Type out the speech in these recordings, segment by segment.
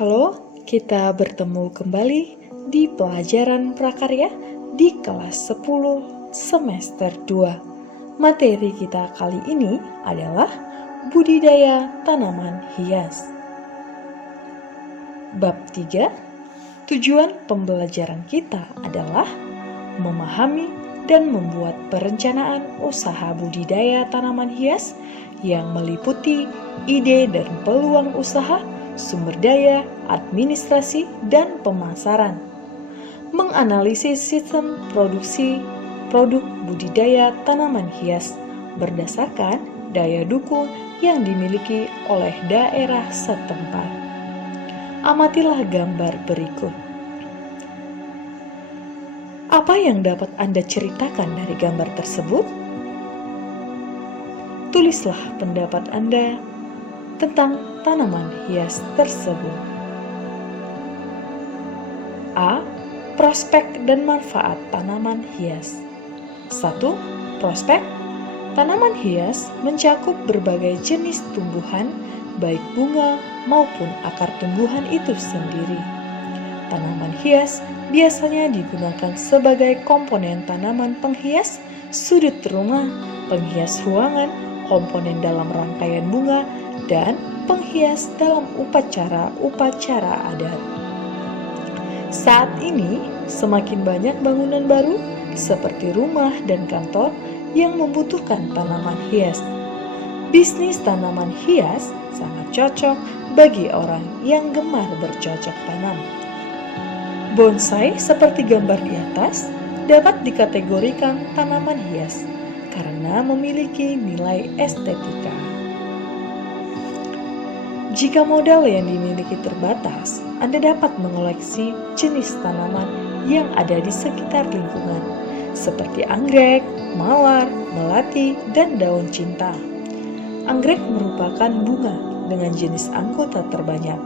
Halo, kita bertemu kembali di pelajaran prakarya di kelas 10 semester 2. Materi kita kali ini adalah budidaya tanaman hias. Bab 3, tujuan pembelajaran kita adalah memahami dan membuat perencanaan usaha budidaya tanaman hias yang meliputi ide dan peluang usaha, sumber daya, administrasi, dan pemasaran. Menganalisis sistem produksi produk budidaya tanaman hias berdasarkan daya dukung yang dimiliki oleh daerah setempat. Amatilah gambar berikut. Apa yang dapat Anda ceritakan dari gambar tersebut? Tulislah pendapat Anda tentang tanaman hias tersebut. A. Prospek dan manfaat tanaman hias. 1. Prospek. Tanaman hias mencakup berbagai jenis tumbuhan, baik bunga maupun akar tumbuhan itu sendiri. Tanaman hias biasanya digunakan sebagai komponen tanaman penghias sudut rumah, penghias ruangan, komponen dalam rangkaian bunga, dan penghias dalam upacara adat. Saat ini, semakin banyak bangunan baru seperti rumah dan kantor yang membutuhkan tanaman hias. Bisnis tanaman hias sangat cocok bagi orang yang gemar bercocok tanam. Bonsai seperti gambar di atas dapat dikategorikan tanaman hias karena memiliki nilai estetika. Jika modal yang dimiliki terbatas, Anda dapat mengoleksi jenis tanaman yang ada di sekitar lingkungan, seperti anggrek, mawar, melati, dan daun cinta. Anggrek merupakan bunga dengan jenis anggota terbanyak.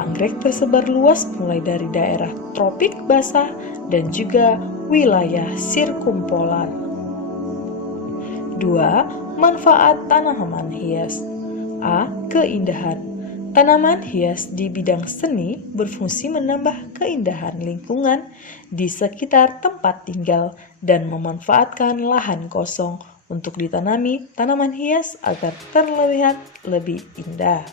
Anggrek tersebar luas mulai dari daerah tropik basah dan juga wilayah sirkumpolar. 2. Manfaat tanaman hias. A. Keindahan. Tanaman hias di bidang seni berfungsi menambah keindahan lingkungan di sekitar tempat tinggal dan memanfaatkan lahan kosong untuk ditanami tanaman hias agar terlihat lebih indah.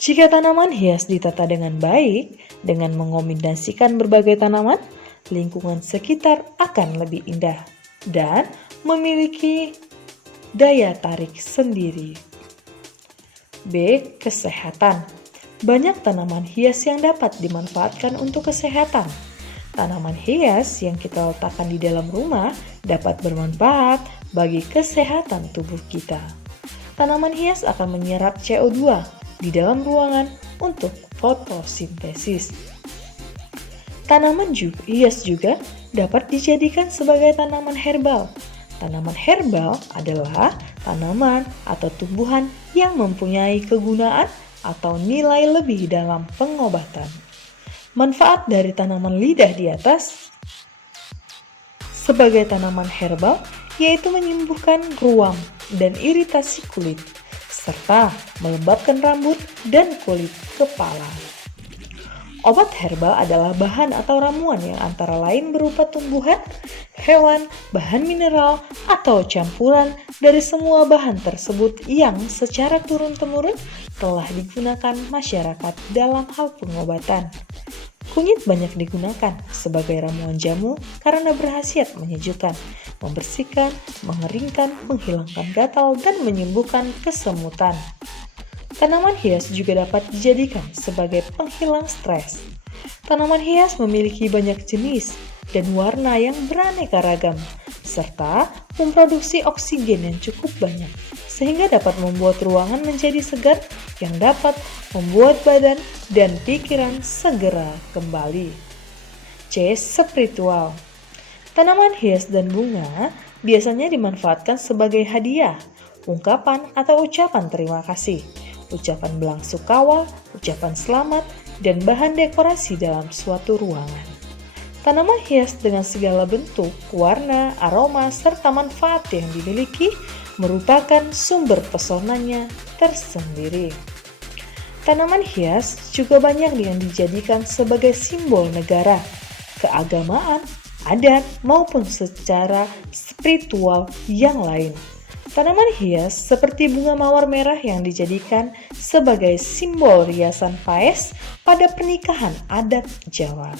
Jika tanaman hias ditata dengan baik, dengan mengombinasikan berbagai tanaman, lingkungan sekitar akan lebih indah dan memiliki daya tarik sendiri. B. Kesehatan. Banyak tanaman hias yang dapat dimanfaatkan untuk kesehatan. Tanaman hias yang kita letakkan di dalam rumah dapat bermanfaat bagi kesehatan tubuh kita. Tanaman hias akan menyerap CO2 di dalam ruangan untuk fotosintesis. Tanaman hias juga dapat dijadikan sebagai tanaman herbal. Tanaman herbal adalah tanaman atau tumbuhan yang mempunyai kegunaan atau nilai lebih dalam pengobatan. Manfaat dari tanaman lidah di atas sebagai tanaman herbal yaitu menyembuhkan ruam dan iritasi kulit, serta melembabkan rambut dan kulit kepala. Obat herbal adalah bahan atau ramuan yang antara lain berupa tumbuhan, hewan, bahan mineral, atau campuran dari semua bahan tersebut yang secara turun-temurun telah digunakan masyarakat dalam hal pengobatan. Kunyit banyak digunakan sebagai ramuan jamu karena berkhasiat menyejukkan, membersihkan, mengeringkan, menghilangkan gatal, dan menyembuhkan kesemutan. Tanaman hias juga dapat dijadikan sebagai penghilang stres. Tanaman hias memiliki banyak jenis dan warna yang beraneka ragam, serta memproduksi oksigen yang cukup banyak, sehingga dapat membuat ruangan menjadi segar yang dapat membuat badan dan pikiran segera kembali. C. Spiritual. Tanaman hias dan bunga biasanya dimanfaatkan sebagai hadiah, ungkapan atau ucapan terima kasih, ucapan belangsungkawa, ucapan selamat, dan bahan dekorasi dalam suatu ruangan. Tanaman hias dengan segala bentuk, warna, aroma, serta manfaat yang dimiliki merupakan sumber pesonanya tersendiri. Tanaman hias juga banyak yang dijadikan sebagai simbol negara, keagamaan, adat, maupun secara spiritual yang lain. Tanaman hias seperti bunga mawar merah yang dijadikan sebagai simbol riasan paes pada pernikahan adat Jawa.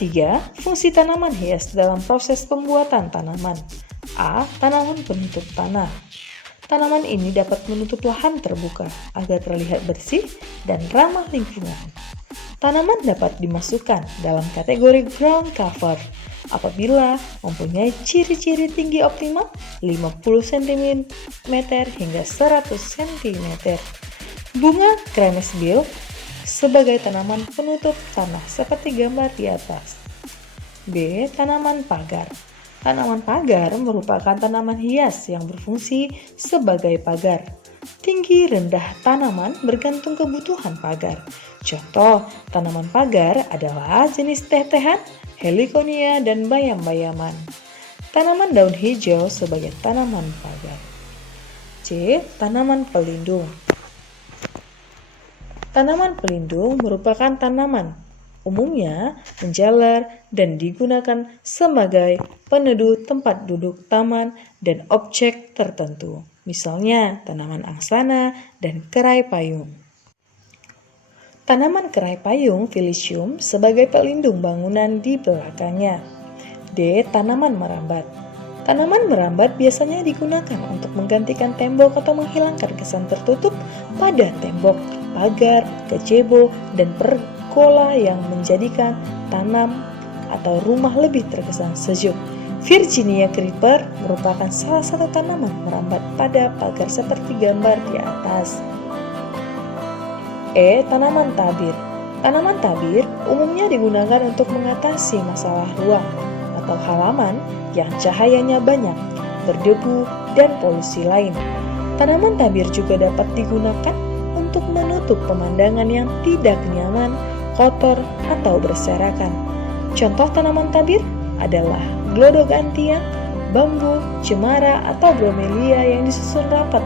3. Fungsi tanaman hias dalam proses pembuatan tanaman. A. Tanaman penutup tanah. Tanaman ini dapat menutup lahan terbuka agar terlihat bersih dan ramah lingkungan. Tanaman dapat dimasukkan dalam kategori ground cover apabila mempunyai ciri-ciri tinggi optimal 50 cm hingga 100 cm. Bunga kremesbil sebagai tanaman penutup tanah seperti gambar di atas. B. Tanaman pagar. Tanaman pagar merupakan tanaman hias yang berfungsi sebagai pagar. Tinggi rendah tanaman bergantung kebutuhan pagar. Contoh tanaman pagar adalah jenis teh-tehan, heliconia, dan bayam-bayaman. Tanaman daun hijau sebagai tanaman pagar. C. Tanaman pelindung. Tanaman pelindung merupakan tanaman umumnya menjalar dan digunakan sebagai peneduh tempat duduk taman dan objek tertentu, misalnya tanaman angsana dan kerai payung. Tanaman kerai payung Phylicium sebagai pelindung bangunan di belakangnya. D. Tanaman merambat. Tanaman merambat biasanya digunakan untuk menggantikan tembok atau menghilangkan kesan tertutup pada tembok, pagar, gazebo, dan pergola yang menjadikan tanam atau rumah lebih terkesan sejuk. Virginia creeper merupakan salah satu tanaman merambat pada pagar seperti gambar di atas. E. Tanaman tabir. Tanaman tabir umumnya digunakan untuk mengatasi masalah ruang atau halaman yang cahayanya banyak, berdebu, dan polusi lain. Tanaman tabir juga dapat digunakan untuk menutup pemandangan yang tidak nyaman, kotor, atau berserakan. Contoh tanaman tabir adalah Glodogantia, bambu, cemara, atau bromelia yang disusun rapat,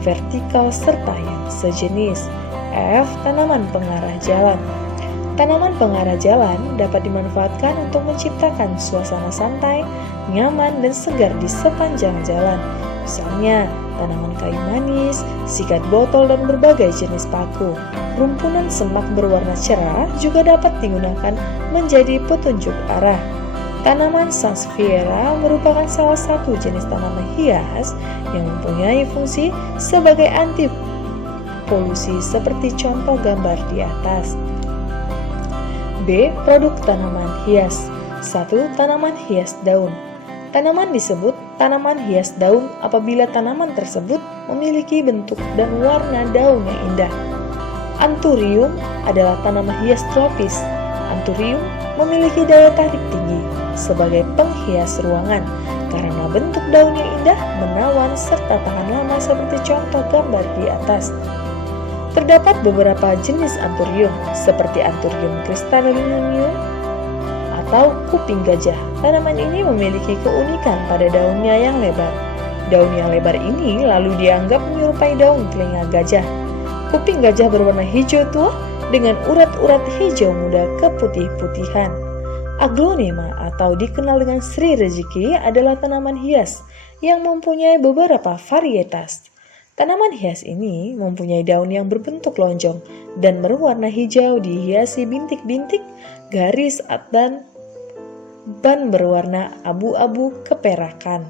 vertikal, serta yang sejenis. F. Tanaman pengarah jalan. Tanaman pengarah jalan dapat dimanfaatkan untuk menciptakan suasana santai, nyaman, dan segar di sepanjang jalan. Misalnya, tanaman kayu manis, sikat botol, dan berbagai jenis paku. Rumpunan semak berwarna cerah juga dapat digunakan menjadi petunjuk arah. Tanaman Sansevieria merupakan salah satu jenis tanaman hias yang mempunyai fungsi sebagai anti polusi seperti contoh gambar di atas. B. Produk tanaman hias. 1. Tanaman hias daun. Tanaman disebut tanaman hias daun apabila tanaman tersebut memiliki bentuk dan warna daun yang indah. Anthurium adalah tanaman hias tropis. Anthurium memiliki daya tarik tinggi sebagai penghias ruangan karena bentuk daun yang indah, menawan, serta tahan lama seperti contoh gambar di atas. Terdapat beberapa jenis anthurium seperti Anthurium crystallinum atau kuping gajah. Tanaman ini memiliki keunikan pada daunnya yang lebar. Daun yang lebar ini lalu dianggap menyerupai daun telinga gajah. Kuping gajah berwarna hijau tua dengan urat-urat hijau muda keputih-putihan. Aglonema atau dikenal dengan Sri Rezeki adalah tanaman hias yang mempunyai beberapa varietas. Tanaman hias ini mempunyai daun yang berbentuk lonjong dan berwarna hijau dihiasi bintik-bintik, garis, dan ban berwarna abu-abu keperakan.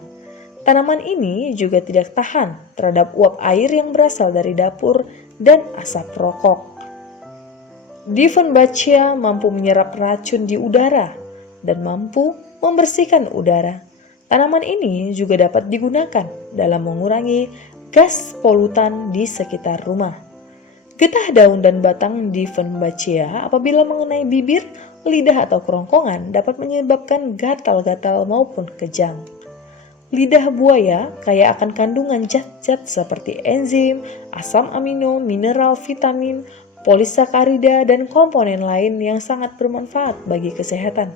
Tanaman ini juga tidak tahan terhadap uap air yang berasal dari dapur dan asap rokok. Dieffenbachia mampu menyerap racun di udara dan mampu membersihkan udara. Tanaman ini juga dapat digunakan dalam mengurangi gas polutan di sekitar rumah. Getah daun dan batang Dieffenbachia apabila mengenai bibir, lidah, atau kerongkongan dapat menyebabkan gatal-gatal maupun kejang. Lidah buaya kaya akan kandungan zat-zat seperti enzim, asam amino, mineral, vitamin, polisakarida, dan komponen lain yang sangat bermanfaat bagi kesehatan.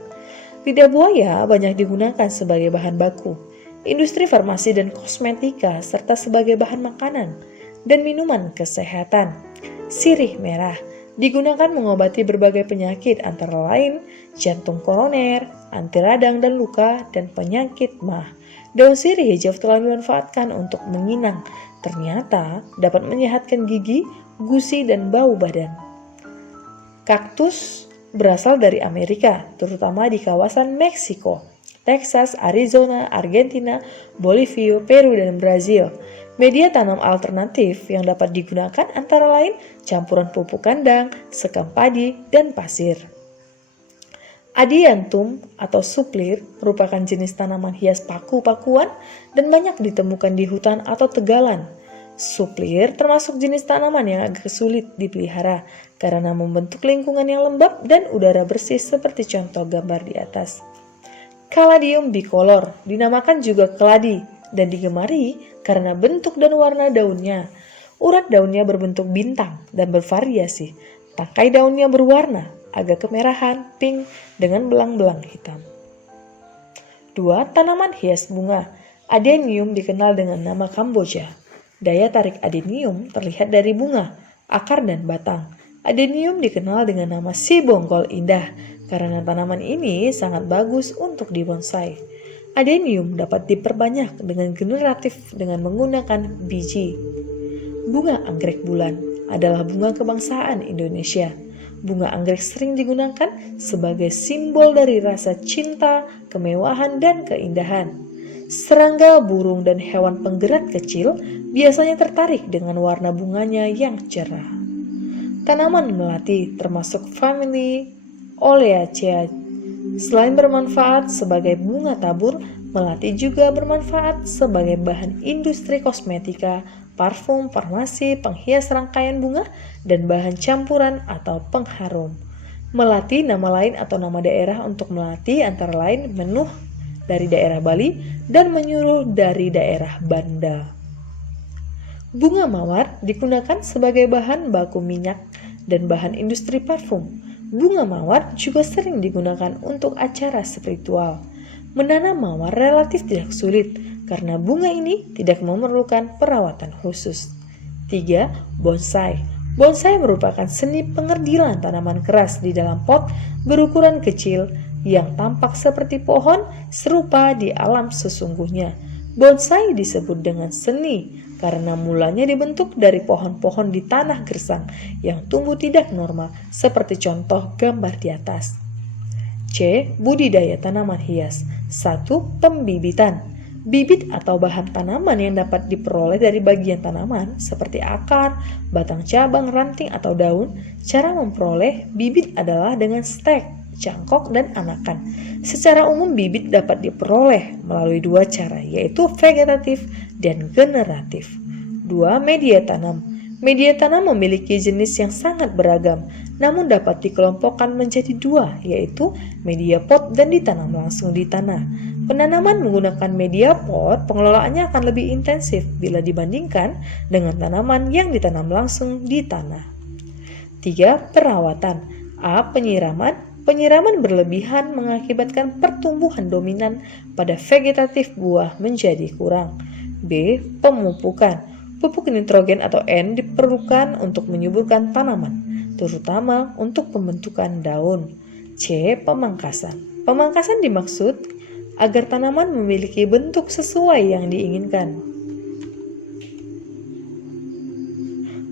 Lidah buaya banyak digunakan sebagai bahan baku industri farmasi dan kosmetika, serta sebagai bahan makanan. dan minuman kesehatan. Sirih merah digunakan mengobati berbagai penyakit antara lain jantung koroner, anti radang dan luka, dan penyakit MAH. Daun sirih hijau telah dimanfaatkan untuk menginang. Ternyata dapat menyehatkan gigi, gusi, dan bau badan. Kaktus berasal dari Amerika, terutama di kawasan Meksiko, Texas, Arizona, Argentina, Bolivia, Peru, dan Brazil. Media tanam alternatif yang dapat digunakan antara lain campuran pupuk kandang, sekam padi, dan pasir. Adiantum atau suplir merupakan jenis tanaman hias paku-pakuan dan banyak ditemukan di hutan atau tegalan. Suplir termasuk jenis tanaman yang agak sulit dipelihara karena membentuk lingkungan yang lembab dan udara bersih seperti contoh gambar di atas. Caladium bicolor dinamakan juga keladi dan digemari karena bentuk dan warna daunnya. Urat daunnya berbentuk bintang dan bervariasi. Tangkai daunnya berwarna agak kemerahan, pink dengan belang-belang hitam. 2. Tanaman hias bunga. Adenium dikenal dengan nama Kamboja. Daya tarik adenium terlihat dari bunga, akar dan batang. Adenium dikenal dengan nama si bonggol indah karena tanaman ini sangat bagus untuk dibonsai. Adenium dapat diperbanyak dengan generatif dengan menggunakan biji. Bunga anggrek bulan adalah bunga kebangsaan Indonesia. Bunga anggrek sering digunakan sebagai simbol dari rasa cinta, kemewahan, dan keindahan. Serangga, burung, dan hewan penggerak kecil biasanya tertarik dengan warna bunganya yang cerah. Tanaman melati termasuk famili Oleaceae. Selain bermanfaat sebagai bunga tabur, melati juga bermanfaat sebagai bahan industri kosmetika, parfum, farmasi, penghias rangkaian bunga, dan bahan campuran atau pengharum. Melati nama lain atau nama daerah untuk melati antara lain menuh dari daerah Bali dan menyuruh dari daerah Banda. Bunga mawar digunakan sebagai bahan baku minyak dan bahan industri parfum. Bunga mawar juga sering digunakan untuk acara spiritual. Menanam mawar relatif tidak sulit karena bunga ini tidak memerlukan perawatan khusus. 3. Bonsai. Bonsai merupakan seni pengerdilan tanaman keras di dalam pot berukuran kecil yang tampak seperti pohon serupa di alam sesungguhnya. Bonsai disebut dengan seni karena mulanya dibentuk dari pohon-pohon di tanah gersang yang tumbuh tidak normal seperti contoh gambar di atas. C. Budidaya tanaman hias. 1. Pembibitan. Bibit atau bahan tanaman yang dapat diperoleh dari bagian tanaman seperti akar, batang cabang, ranting, atau daun. Cara memperoleh bibit adalah dengan stek, cangkok, dan anakan. Secara umum bibit dapat diperoleh melalui 2 cara, yaitu vegetatif dan generatif. 2. Media tanam. Media tanam memiliki jenis yang sangat beragam, namun dapat dikelompokkan menjadi 2, yaitu media pot dan ditanam langsung di tanah. Penanaman menggunakan media pot pengelolaannya akan lebih intensif bila dibandingkan dengan tanaman yang ditanam langsung di tanah. 3. Perawatan. A. Penyiraman. Penyiraman berlebihan mengakibatkan pertumbuhan dominan pada vegetatif buah menjadi kurang. B. Pemupukan. Pupuk nitrogen atau N diperlukan untuk menyuburkan tanaman, terutama untuk pembentukan daun. C. Pemangkasan. Pemangkasan dimaksud agar tanaman memiliki bentuk sesuai yang diinginkan.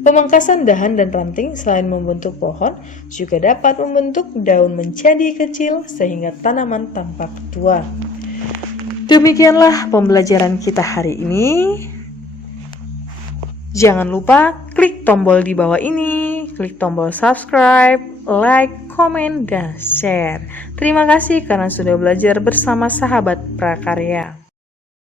Pemangkasan dahan dan ranting selain membentuk pohon, juga dapat membentuk daun menjadi kecil sehingga tanaman tampak tua. Demikianlah pembelajaran kita hari ini. Jangan lupa klik tombol di bawah ini, klik tombol subscribe, like, komen, dan share. Terima kasih karena sudah belajar bersama sahabat prakarya.